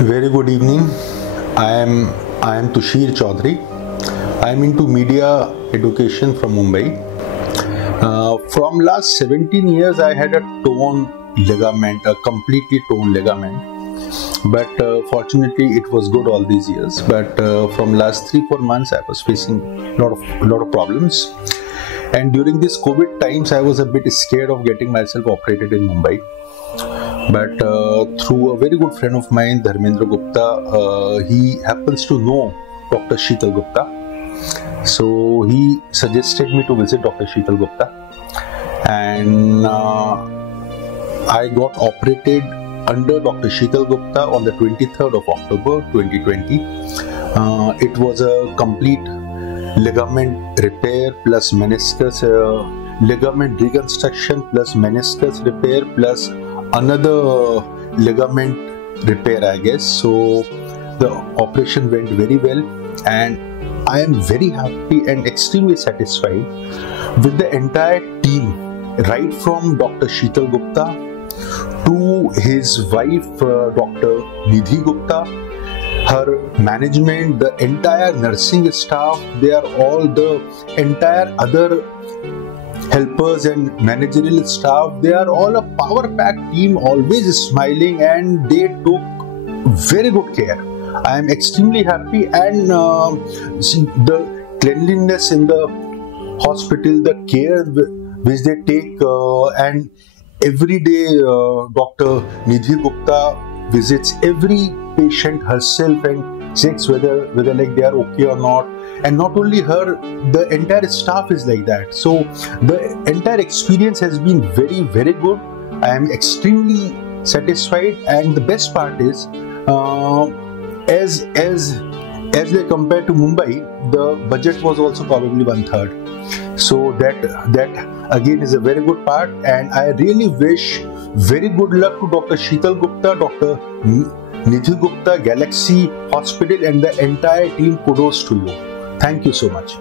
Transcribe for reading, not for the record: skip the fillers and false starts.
Very good evening. I am Tushir Chaudhary. I am into media education from Mumbai. From last 17 years, I had a torn ligament, a completely torn ligament. But fortunately, it was good all these years. But from last 3-4 months, I was facing a lot of problems. And during these COVID times, I was a bit scared of getting myself operated in Mumbai. But through a very good friend of mine, Dharmendra Gupta, he happens to know Dr.S.K Gupta. So he suggested me to visit Dr.S.K Gupta, and I got operated under Dr.S.K Gupta on the 23rd of October 2020. It was a complete ligament repair plus meniscus, ligament reconstruction plus meniscus repair plus another ligament repair, I guess. So the operation went very well, and I am very happy and extremely satisfied with the entire team, right from Dr.S.K Gupta to his wife Dr. Nidhi Gupta, her management, the entire nursing staff. They are all the entire other helpers and managerial staff. They are all a power-packed team, always smiling, and they took very good care. I am extremely happy, and the cleanliness in the hospital, the care which they take, and every day Dr. Nidhi Gupta visits every patient herself and checks whether like they are okay or not. And not only her, the entire staff is like that. So the entire experience has been very, very good. I am extremely satisfied, and the best part is, as they compare to Mumbai, the budget was also probably 1/3. So that again is a very good part, and I really wish very good luck to Dr.S.K Gupta, Dr. Nidhi Gupta, Galaxy Hospital, and the entire team. Kudos to you. Thank you so much.